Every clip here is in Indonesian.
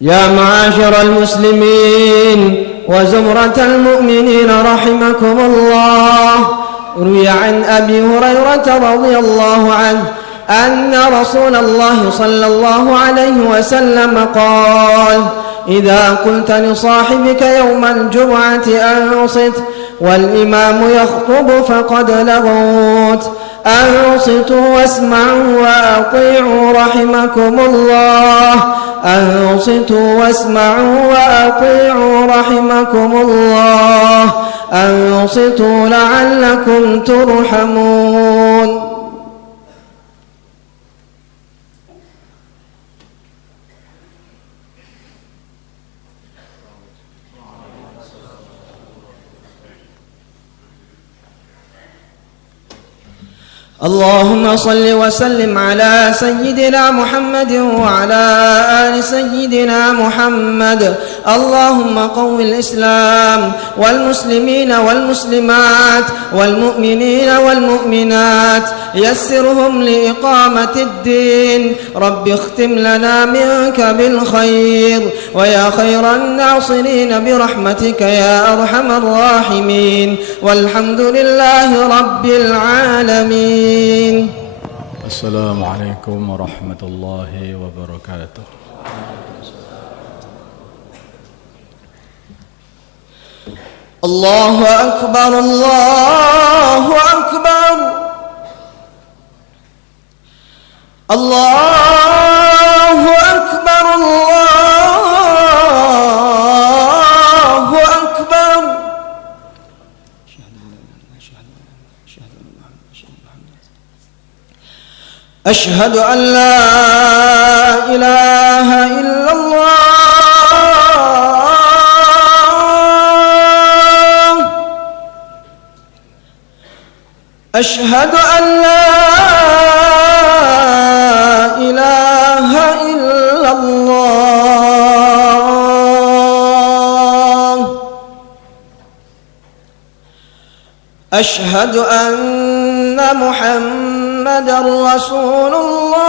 يا معاشر المسلمين وزمرة المؤمنين رحمكم الله، روي عن أبي هريرة رضي الله عنه أن رسول الله صلى الله عليه وسلم قال: إذا قلت لصاحبك يوم الجمعة أنصت والإمام يخطب فقد لغوت، أنصتوا واسمعوا وأطيعوا رحمكم الله، أنصتوا واسمعوا وأطيعوا رحمكم الله، أنصتوا لعلكم ترحمون. اللهم صل وسلم على سيدنا محمد وعلى آل سيدنا محمد. اللهم قو الإسلام والمسلمين والمسلمات والمؤمنين والمؤمنات، يسرهم لإقامة الدين. رب اختم لنا منك بالخير ويا خير الناصرين برحمتك يا أرحم الراحمين، والحمد لله رب العالمين. السلام عليكم ورحمة الله وبركاته. الله أكبر الله أكبر الله أكبر الله أكبر. أشهد أن لا إله إلا الله، أشهد أن لا إله إلا الله، أشهد أن محمد رسول الله،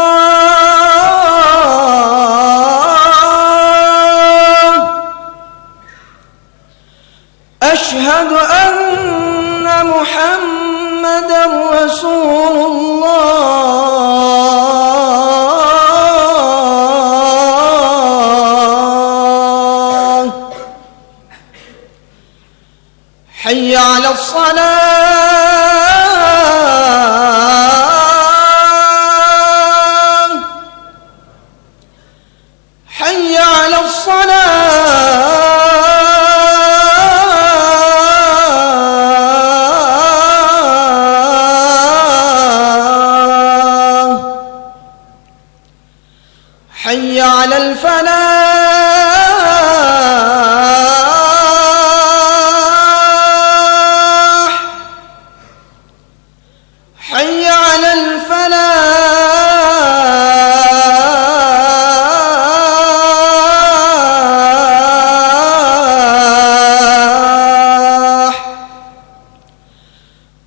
أشهد أن محمد رسول الله. حي على الصلاة، حي على الصلاة، حي على الفلاح، حي على الفلاح.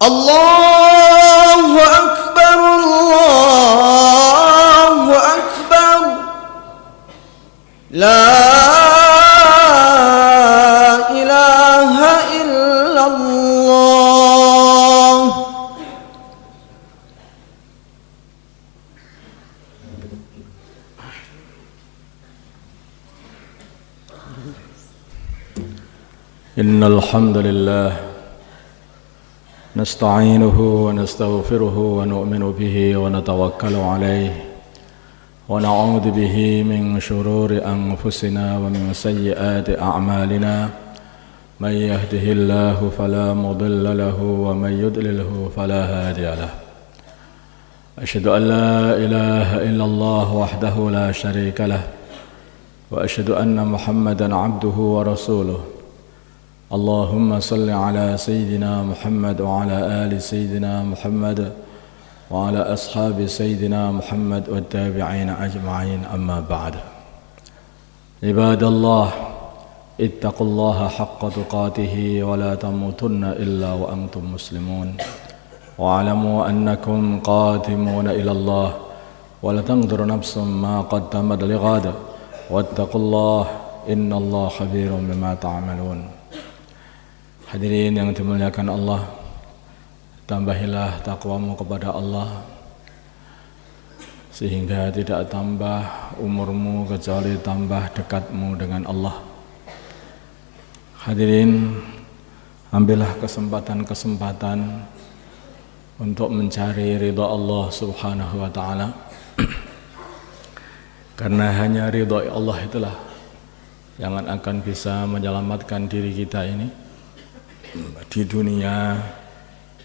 الله أكبر الله أكبر، لا إله إلا الله. إن الحمد لله نستعينه ونستغفره ونؤمن به ونتوكل عليه، ونعوذ به من شرور أنفسنا ومن سيئات أعمالنا، من يهده الله فلا مضل له ومن يضلله فلا هادي له. أشهد أن لا إله إلا الله وحده لا شريك له، وأشهد أن محمدا عبده ورسوله. اللهم صل على سيدنا محمد وعلى آل سيدنا محمد وعلى أصحاب سيدنا محمد والتابعين أجمعين، أما بعد. عباد الله، اتقوا الله حق تقاته ولا تموتن إلا وأنتم مسلمون، واعلموا أنكم قادمون إلى الله، ولتنظر نفس ما قدمت لغد، wattaqullah innallaha khabirum bima ta'malun. Hadirin yang dimuliakan Allah, tambahilah takwamu kepada Allah sehingga tidak tambah umurmu kecuali tambah dekatmu dengan Allah. Hadirin, ambillah kesempatan-kesempatan untuk mencari ridha Allah Subhanahu wa taala. Karena hanya ridha Allah itulah yang akan bisa menyelamatkan diri kita ini di dunia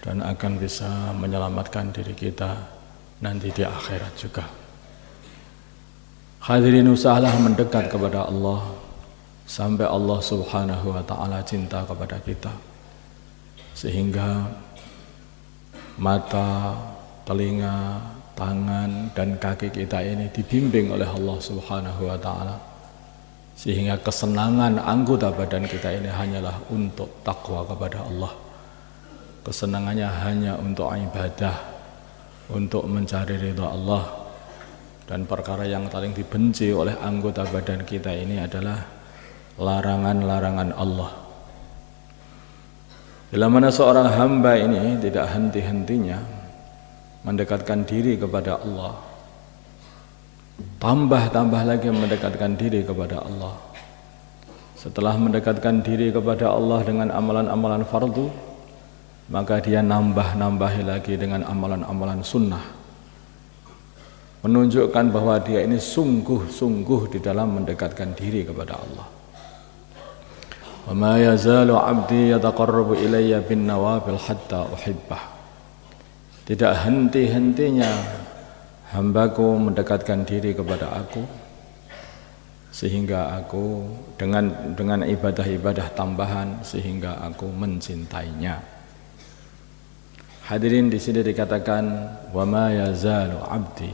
dan akan bisa menyelamatkan diri kita nanti di akhirat juga. Hadirin, usahalah mendekat kepada Allah sampai Allah Subhanahu wa taala cinta kepada kita, sehingga mata, telinga, tangan dan kaki kita ini dibimbing oleh Allah Subhanahu wa taala, sehingga kesenangan anggota badan kita ini hanyalah untuk takwa kepada Allah. Kesenangannya hanya untuk ibadah, untuk mencari ridha Allah. Dan perkara yang paling dibenci oleh anggota badan kita ini adalah larangan-larangan Allah. Bila mana seorang hamba ini tidak henti-hentinya mendekatkan diri kepada Allah, tambah lagi mendekatkan diri kepada Allah. Setelah mendekatkan diri kepada Allah dengan amalan-amalan fardu, maka dia nambah-nambahi lagi dengan amalan-amalan sunnah, menunjukkan bahwa dia ini sungguh-sungguh di dalam mendekatkan diri kepada Allah. Wa ma yazalu 'abdi yataqarrabu ilayya bin nawafil hatta uhibbah. Tidak henti-hentinya hambaku mendekatkan diri kepada aku sehingga aku dengan ibadah-ibadah tambahan sehingga aku mencintainya. Hadirin, di sini dikatakan wa ma yazalu 'abdi,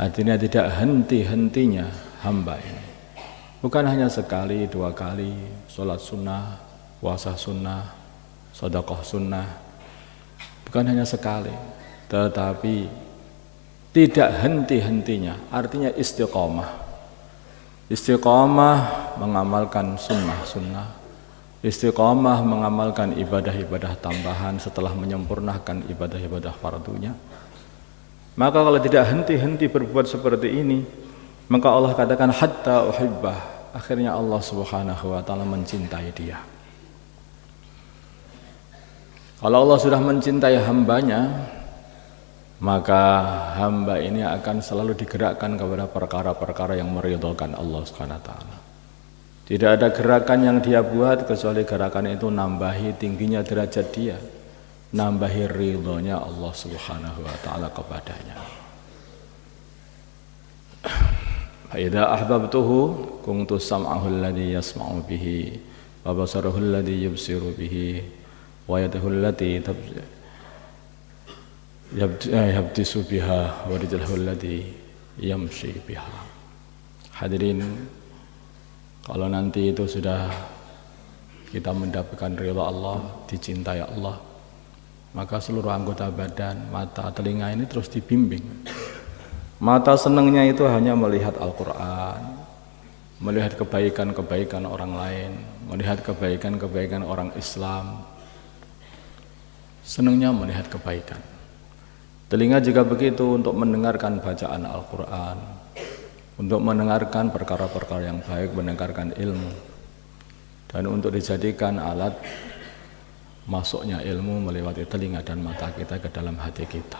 artinya tidak henti-hentinya hamba ini. Bukan hanya sekali, dua kali sholat sunnah, puasa sunnah, sedekah sunnah. Bukan hanya sekali, tetapi tidak henti-hentinya, artinya istiqamah. Istiqamah mengamalkan sunnah-sunnah, istiqamah mengamalkan ibadah-ibadah tambahan setelah menyempurnakan ibadah-ibadah fardunya. Maka kalau tidak henti-henti berbuat seperti ini, maka Allah katakan hatta uhibbah, akhirnya Allah Subhanahu wa taala mencintai dia. Kalau Allah sudah mencintai hambanya, maka hamba ini akan selalu digerakkan kepada perkara-perkara yang meridhokan Allah Subhanahu wa taala. Tidak ada gerakan yang dia buat kecuali gerakan itu nambahi tingginya derajat dia, nambahi ridhonya Allah Subhanahu wa taala kepadanya. Fa idza ahbabtuhu kuntu sam'ahu alladhi yasma'u bihi wa basarahu alladhi yubsiru bihi wa yadahu allati yabtisu biha wa rijluhu allati yamshi biha. Hadirin, kalau nanti itu sudah kita mendapatkan ridha Allah, dicintai Allah, maka seluruh anggota badan, mata, telinga ini terus dibimbing. Mata senangnya itu hanya melihat Al-Quran, melihat kebaikan-kebaikan orang lain, melihat kebaikan-kebaikan orang Islam. Senangnya melihat kebaikan. Telinga juga begitu, untuk mendengarkan bacaan Al-Quran, untuk mendengarkan perkara-perkara yang baik, mendengarkan ilmu, dan untuk dijadikan alat masuknya ilmu melewati telinga dan mata kita ke dalam hati kita.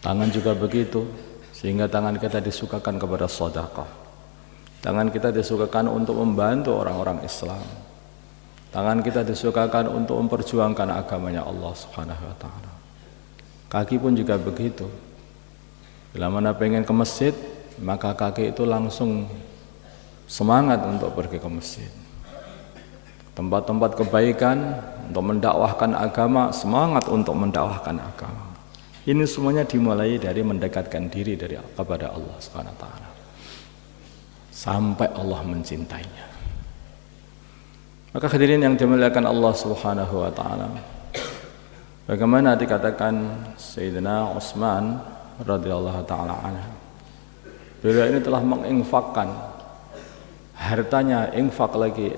Tangan juga begitu, sehingga tangan kita disukakan kepada sedekah. Tangan kita disukakan untuk membantu orang-orang Islam. Tangan kita disukakan untuk memperjuangkan agamanya Allah Subhanahu wa taala. Kaki pun juga begitu. Bila mana pengen ke masjid, maka kaki itu langsung semangat untuk pergi ke masjid. Tempat-tempat kebaikan untuk mendakwahkan agama, semangat untuk mendakwahkan agama. Ini semuanya dimulai dari mendekatkan diri kepada Allah Subhanahu wa taala sampai Allah mencintainya. Maka hadirin yang dimuliakan Allah Subhanahu wa taala, bagaimana dikatakan Sayyidina Utsman radhiyallahu taala anhu, beliau ini telah menginfakkan hartanya infak lagi,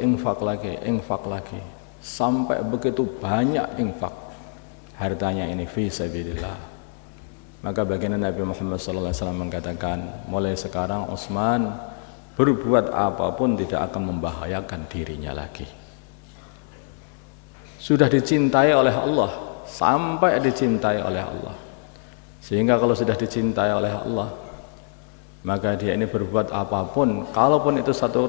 sampai begitu banyak infak hartanya ini fi sabilillah. Maka baginda Nabi Muhammad SAW mengatakan, mulai sekarang Utsman berbuat apapun tidak akan membahayakan dirinya lagi. Sudah dicintai oleh Allah, sampai dicintai oleh Allah. Sehingga kalau sudah dicintai oleh Allah, maka dia ini berbuat apapun, kalaupun itu satu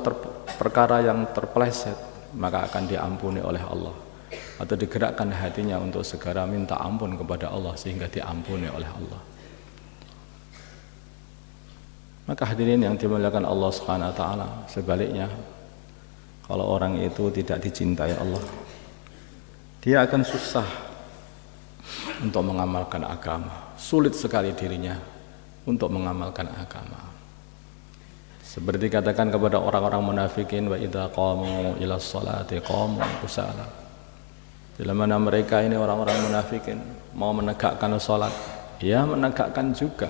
perkara yang terpeleset, maka akan diampuni oleh Allah, atau digerakkan hatinya untuk segera minta ampun kepada Allah sehingga diampuni oleh Allah. Maka hadirin yang dimuliakan Allah Subhanahu wa taala, sebaliknya kalau orang itu tidak dicintai Allah, dia akan susah untuk mengamalkan agama, sulit sekali dirinya untuk mengamalkan agama. Seperti katakan kepada orang-orang munafikin, wa idza qamu ila sholati qamu kusala. Bila mana mereka ini orang-orang munafikin mau menegakkan salat, ya menegakkan juga,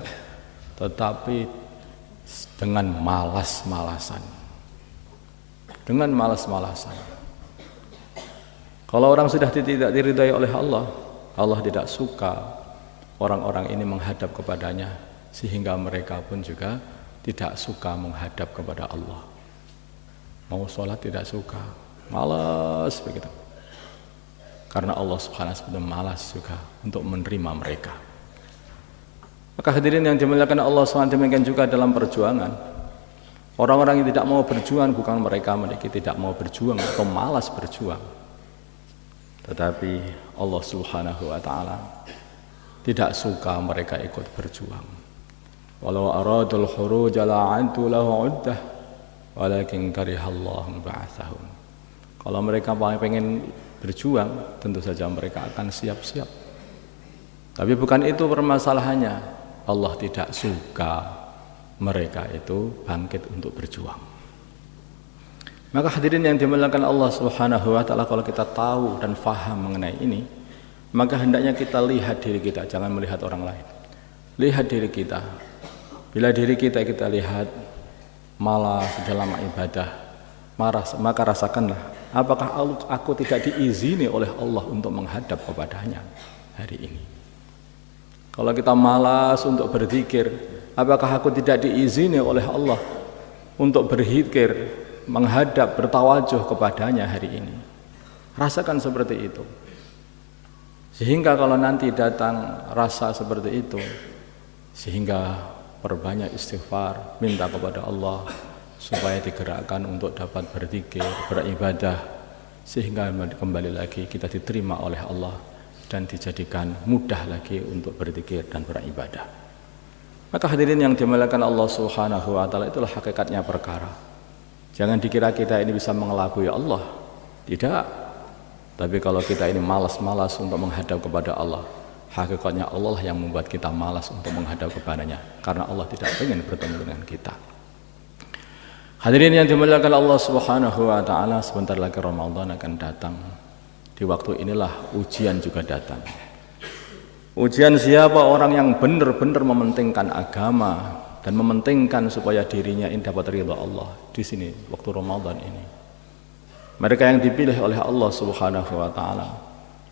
tetapi dengan malas-malasan. Dengan malas-malasan. Kalau orang sudah tidak diridai oleh Allah, Allah tidak suka orang-orang ini menghadap kepadanya, sehingga mereka pun juga tidak suka menghadap kepada Allah. Mau sholat tidak suka, malas begitu. Karena Allah Subhanahu wa taala malas juga untuk menerima mereka. Maka hadirin yang dimuliakan Allah SWT, demikian juga dalam perjuangan. Orang-orang yang tidak mau berjuang bukan mereka tidak mau berjuang atau malas berjuang, tetapi Allah Subhanahu wa taala tidak suka mereka ikut berjuang. Walau aradul khuruj la'antu lahu 'uddah walakin karihallahu ba'atsahum. Kalau mereka pengen berjuang, tentu saja mereka akan siap-siap. Tapi bukan itu permasalahannya. Allah tidak suka mereka itu bangkit untuk berjuang. Maka hadirin yang dimuliakan Allah Subhanahu wa taala, kalau kita tahu dan faham mengenai ini, maka hendaknya kita lihat diri kita, jangan melihat orang lain. Lihat diri kita. Bila diri kita lihat malas dalam ibadah, maka rasakanlah, apakah aku tidak diizini oleh Allah untuk menghadap kepadanya hari ini. Kalau kita malas untuk berzikir, apakah aku tidak diizini oleh Allah untuk berzikir, menghadap, bertawajuh kepadanya hari ini. Rasakan seperti itu. Sehingga kalau nanti datang rasa seperti itu, sehingga perbanyak istighfar, minta kepada Allah supaya digerakkan untuk dapat berzikir, beribadah, sehingga kembali lagi kita diterima oleh Allah dan dijadikan mudah lagi untuk berzikir dan beribadah. Maka hadirin yang dimuliakan Allah Subhanahu wa taala, itulah hakikatnya perkara. Jangan dikira kita ini bisa mengelabui Allah. Tidak. Tapi kalau kita ini malas-malas untuk menghadap kepada Allah, hakikatnya Allah yang membuat kita malas untuk menghadap kepadanya, karena Allah tidak ingin bertemu dengan kita. Hadirin yang dimuliakan Allah Subhanahu wa taala, sebentar lagi Ramadan akan datang. Di waktu inilah ujian juga datang. Ujian siapa orang yang benar-benar mementingkan agama dan mementingkan supaya dirinya ini dapat ridha Allah di sini waktu Ramadan ini. Mereka yang dipilih oleh Allah Subhanahu wa taala,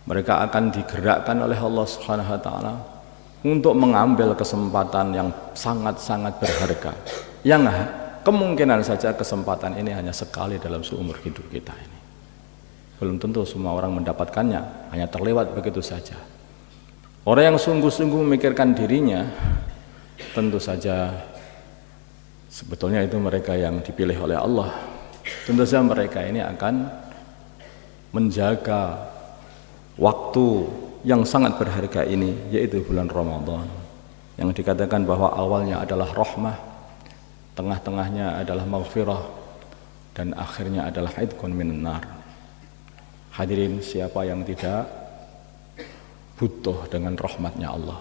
mereka akan digerakkan oleh Allah Subhanahu wa taala untuk mengambil kesempatan yang sangat-sangat berharga, yang kemungkinan saja kesempatan ini hanya sekali dalam seumur hidup kita ini. Belum tentu semua orang mendapatkannya, hanya terlewat begitu saja. Orang yang sungguh-sungguh memikirkan dirinya, tentu saja sebetulnya itu mereka yang dipilih oleh Allah. Tentu saja mereka ini akan menjaga waktu yang sangat berharga ini, yaitu bulan Ramadan, yang dikatakan bahwa awalnya adalah rahmah, tengah-tengahnya adalah maghfirah, dan akhirnya adalah idqun minan nar. Hadirin, siapa yang tidak butuh dengan rahmatnya Allah?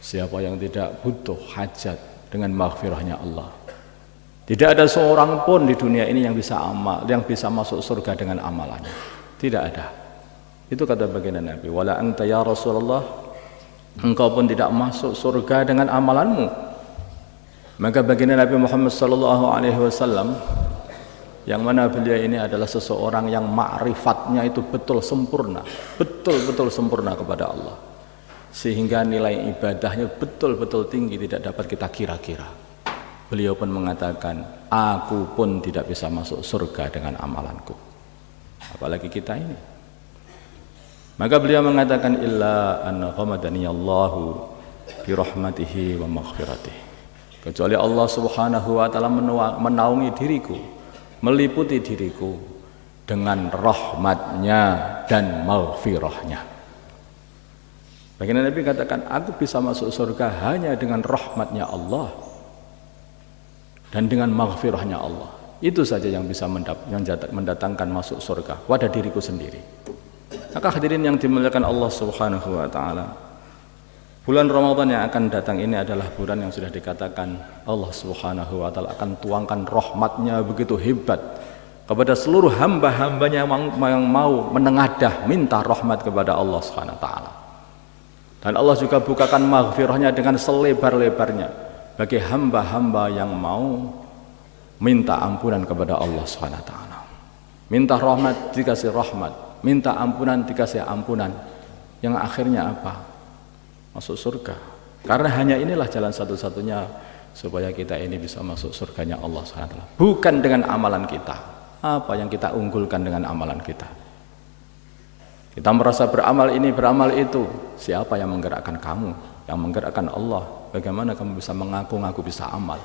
Siapa yang tidak butuh hajat dengan maghfirahnya Allah? Tidak ada seorang pun di dunia ini yang bisa masuk surga dengan amalannya. Tidak ada. Itu kata baginda Nabi, wala anta ya Rasulullah, engkau pun tidak masuk surga dengan amalanmu. Maka baginda Nabi Muhammad sallallahu alaihi wasallam yang mana beliau ini adalah seseorang yang ma'rifatnya itu betul sempurna, betul-betul sempurna kepada Allah, sehingga nilai ibadahnya betul-betul tinggi, tidak dapat kita kira-kira. Beliau pun mengatakan, aku pun tidak bisa masuk surga dengan amalanku, apalagi kita ini. Maka beliau mengatakan, illa an ghamadani-Allahu bi rahmatihi wa maghfiratihi, kecuali Allah Subhanahu wa taala menaungi diriku, meliputi diriku dengan rahmatnya dan maghfirahnya. Baginda Nabi katakan, aku bisa masuk surga hanya dengan rahmatnya Allah dan dengan maghfirahnya Allah. Itu saja yang bisa mendatangkan masuk surga pada diriku sendiri. Maka hadirin yang dimuliakan Allah Subhanahu wa taala, bulan Ramadan yang akan datang ini adalah bulan yang sudah dikatakan Allah Subhanahu wa taala akan tuangkan rahmatnya begitu hebat kepada seluruh hamba-hambanya yang mau menengadah minta rahmat kepada Allah Subhanahu wa taala. Dan Allah juga bukakan maghfirahnya dengan selebar-lebarnya bagi hamba-hamba yang mau minta ampunan kepada Allah Subhanahu wa taala. Minta rahmat dikasih rahmat, minta ampunan dikasih ampunan, yang akhirnya apa? Masuk surga. Karena hanya inilah jalan satu-satunya supaya kita ini bisa masuk surganya Allah SWT. Bukan dengan amalan kita. Apa yang kita unggulkan dengan amalan kita? Kita merasa beramal ini, beramal itu. Siapa yang menggerakkan kamu? Yang menggerakkan Allah. Bagaimana kamu bisa mengaku-ngaku bisa amal?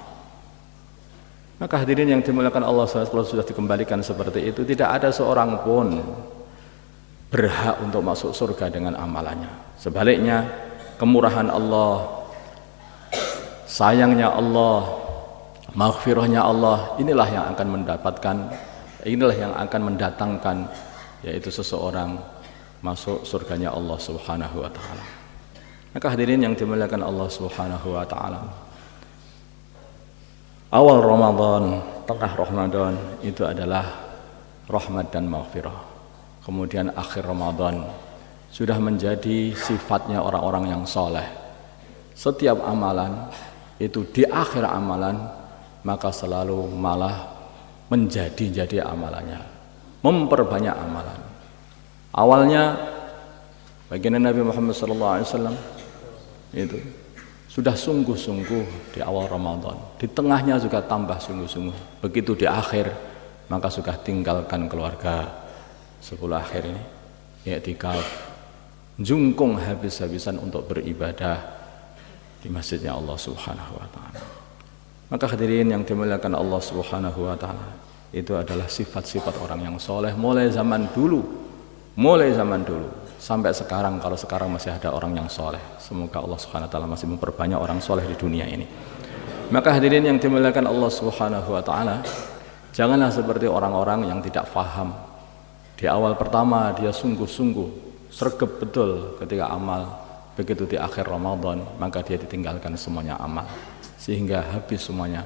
Maka hadirin yang dimuliakan Allah SWT, kalau sudah dikembalikan seperti itu, tidak ada seorang pun berhak untuk masuk surga dengan amalannya. Sebaliknya, kemurahan Allah, sayangnya Allah, maghfirahnya Allah, inilah yang akan mendapatkan, inilah yang akan mendatangkan, yaitu seseorang masuk surganya Allah Subhanahu wa taala. Maka hadirin yang dimuliakan Allah Subhanahu wa taala, awal Ramadan, tengah Ramadan itu adalah rahmat dan maghfirah. Kemudian akhir Ramadan sudah menjadi sifatnya orang-orang yang soleh. Setiap amalan itu di akhir amalan maka selalu malah menjadi amalannya, memperbanyak amalan. Awalnya baginda Nabi Muhammad SAW itu sudah sungguh-sungguh di awal Ramadan, di tengahnya juga tambah sungguh-sungguh. Begitu di akhir maka sudah tinggalkan keluarga 10 akhir ini, i'tikaf, jungkung habis-habisan untuk beribadah di masjidnya Allah Subhanahu wa taala. Maka hadirin yang dimuliakan Allah Subhanahu wa taala, itu adalah sifat-sifat orang yang soleh mulai zaman dulu sampai sekarang. Kalau sekarang masih ada orang yang soleh, semoga Allah Subhanahu wa taala masih memperbanyak orang soleh di dunia ini. Maka hadirin yang dimuliakan Allah Subhanahu wa taala, janganlah seperti orang-orang yang tidak faham. Di awal pertama dia sungguh-sungguh, sregep betul ketika amal. Begitu di akhir Ramadan maka dia ditinggalkan semuanya amal, sehingga habis semuanya.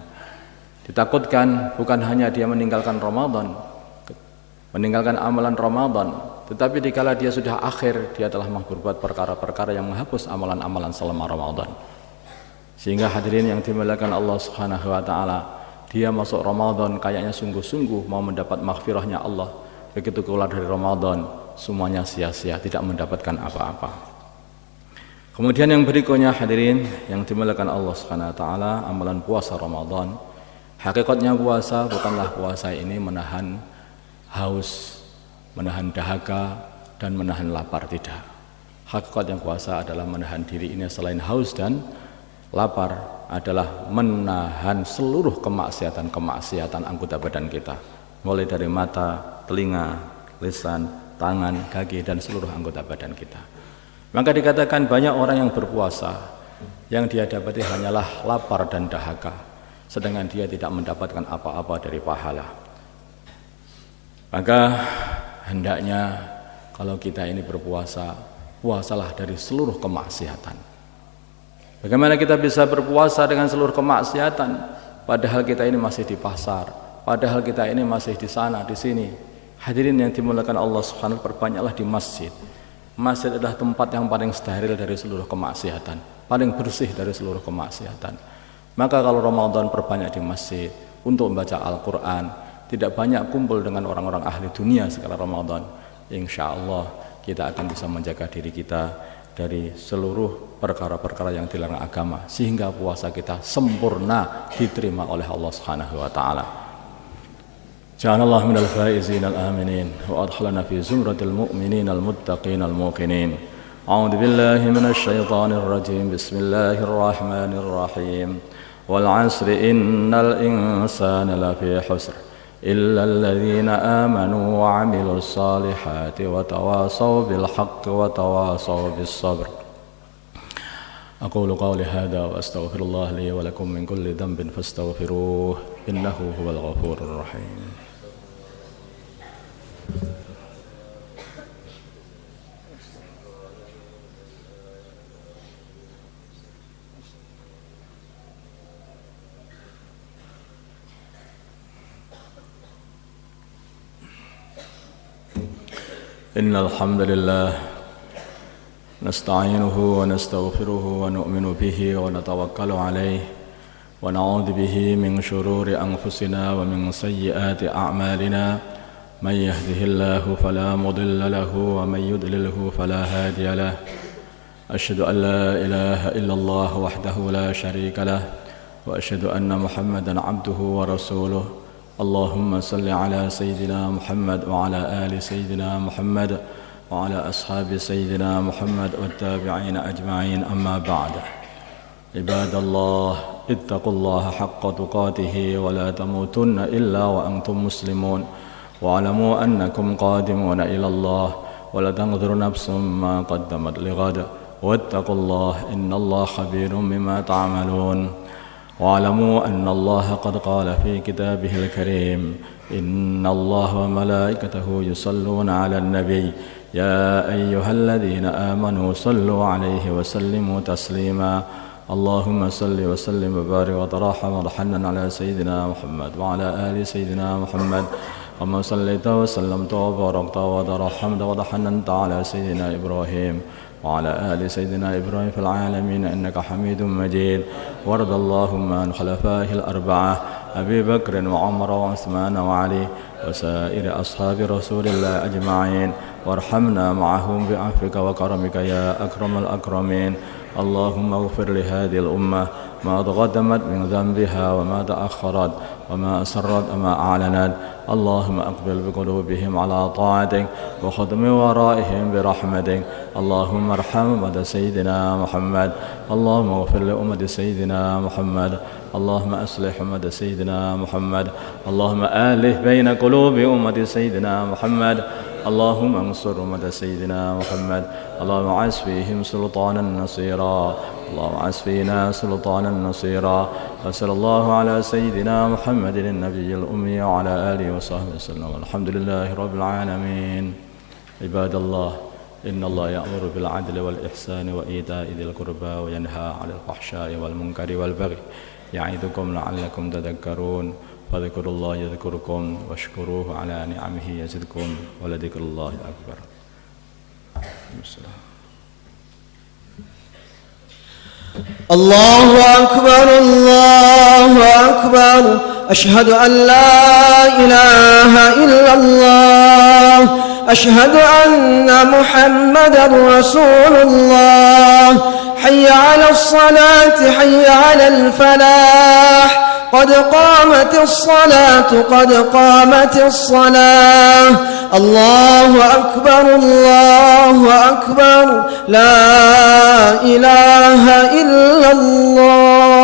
Ditakutkan bukan hanya dia meninggalkan Ramadan, meninggalkan amalan Ramadan, tetapi dikala dia sudah akhir, dia telah berbuat perkara-perkara yang menghapus amalan-amalan selama Ramadan. Sehingga hadirin yang dimuliakan Allah Subhanahu wa taala, dia masuk Ramadan kayaknya sungguh-sungguh mau mendapat maghfirahnya Allah. Begitu keluar dari Ramadan, semuanya sia-sia, tidak mendapatkan apa-apa. Kemudian yang berikutnya hadirin yang dimuliakan Allah Subhanahu wa taala, amalan puasa Ramadan. Hakikatnya puasa bukanlah puasa ini menahan haus, menahan dahaga dan menahan lapar, tidak. Hakikatnya puasa adalah menahan diri ini selain haus dan lapar, adalah menahan seluruh kemaksiatan anggota badan kita, mulai dari mata, telinga, lisan, tangan, kaki dan seluruh anggota badan kita. Maka dikatakan banyak orang yang berpuasa yang dia dapati hanyalah lapar dan dahaga, sedangkan dia tidak mendapatkan apa-apa dari pahala. Maka hendaknya kalau kita ini berpuasa, puasalah dari seluruh kemaksiatan. Bagaimana kita bisa berpuasa dengan seluruh kemaksiatan padahal kita ini masih di pasar, padahal kita ini masih di sana, di sini. Hadirin yang dimuliakan Allah Subhanahu wa taala, perbanyaklah di masjid. Masjid adalah tempat yang paling steril dari seluruh kemaksiatan, paling bersih dari seluruh kemaksiatan. Maka kalau Ramadan perbanyak di masjid untuk membaca Al-Quran, tidak banyak kumpul dengan orang-orang ahli dunia setelah Ramadan, insya Allah kita akan bisa menjaga diri kita dari seluruh perkara-perkara yang dilarang agama, sehingga puasa kita sempurna diterima oleh Allah Subhanahu wa taala. Ja'alallahu minal faizin al-aminin wa adkhalana fi zumratil mu'minin al-muttaqin al-muqinin. A'udzu billahi minasy syaithanir rajim. Bismillahir rahmanir rahim. Wal 'asri innal insana lafi khusr illa alladhina amanu wa 'amilus salihati wa tawasaw bil haqqi wa tawasaw bis sabr. أقول قولي هذا وأستغفر الله لي ولكم من كل ذنب فاستغفروه إنه هو الغفور الرحيم. إن الحمد لله نستعينه ونستغفره ونؤمن به ونتوكل عليه ونعوذ به من شرور أنفسنا ومن سيئات أعمالنا من يهده الله فلا مضل له ومن يضلله فلا هادي له أشهد أن لا إله إلا الله وحده لا شريك له وأشهد أن محمدا عبده ورسوله اللهم صل على سيدنا محمد وعلى آل سيدنا محمد وعلى أصحاب سيدنا محمد والتابعين أجمعين أما بعد عباد الله اتقوا الله حق تقاته ولا تموتن إلا وأنتم مسلمون واعلموا أنكم قادمون إلى الله ولا تنظر نفس ما قدمت لغد واتقوا الله إن الله خبير بما تعملون واعلموا أن الله قد قال في كتابه الكريم إن الله وملائكته يصلون على النبي يا أيها الذين آمنوا صلوا عليه وسلموا تسليما اللهم صل وسلم وبارك وترحم وتحنن على سيدنا محمد وعلى آل سيدنا محمد كما صليت وسلمت وباركت وترحمت وتحننت على سيدنا إبراهيم وعلى آل سيدنا إبراهيم في العالمين إنك حميد مجيد وارض اللهم عن خلفائه الأربعة أبي بكر وعمر وعثمان وعلي وسائر أصحاب رسول الله أجمعين وارحمنا معهم بعفوك وكرمك يا أكرم الأكرمين اللهم اغفر لهذه الأمة ما تقدمت من ذنبها وما تأخرت وما أسرت وما أعلنت اللهم أقبل بقلوبهم على طاعتك وخذ من ورائهم برحمتك اللهم ارحم أمة سيدنا محمد اللهم اغفر لأمة سيدنا محمد اللهم أصلح أمة سيدنا محمد اللهم آلف بين قلوب أمة سيدنا محمد اللهم انصر أمة سيدنا محمد اللهم عز فيهم سلطانا نصيرا اللهم عز فينا سلطانا نصيرا وصلى الله على سيدنا محمد النبي الأمي وعلى آله وصحبه وسلم والحمد لله رب العالمين. عباد الله إن الله يأمر بالعدل والإحسان وإيتاء ذي القربى وينهى عن الفحشاء والمنكر والبغي يعظكم لعلكم تذكرون فاذكروا الله يذكركم واشكروه على نعمه يزدكم ولذكر الله أكبر. الله أكبر الله أكبر أشهد أن لا إله إلا الله أشهد أن محمدا رسول الله حي على الصلاة حي على الفلاح قد قامت الصلاة قد قامت الصلاة الله أكبر الله أكبر لا إله إلا الله.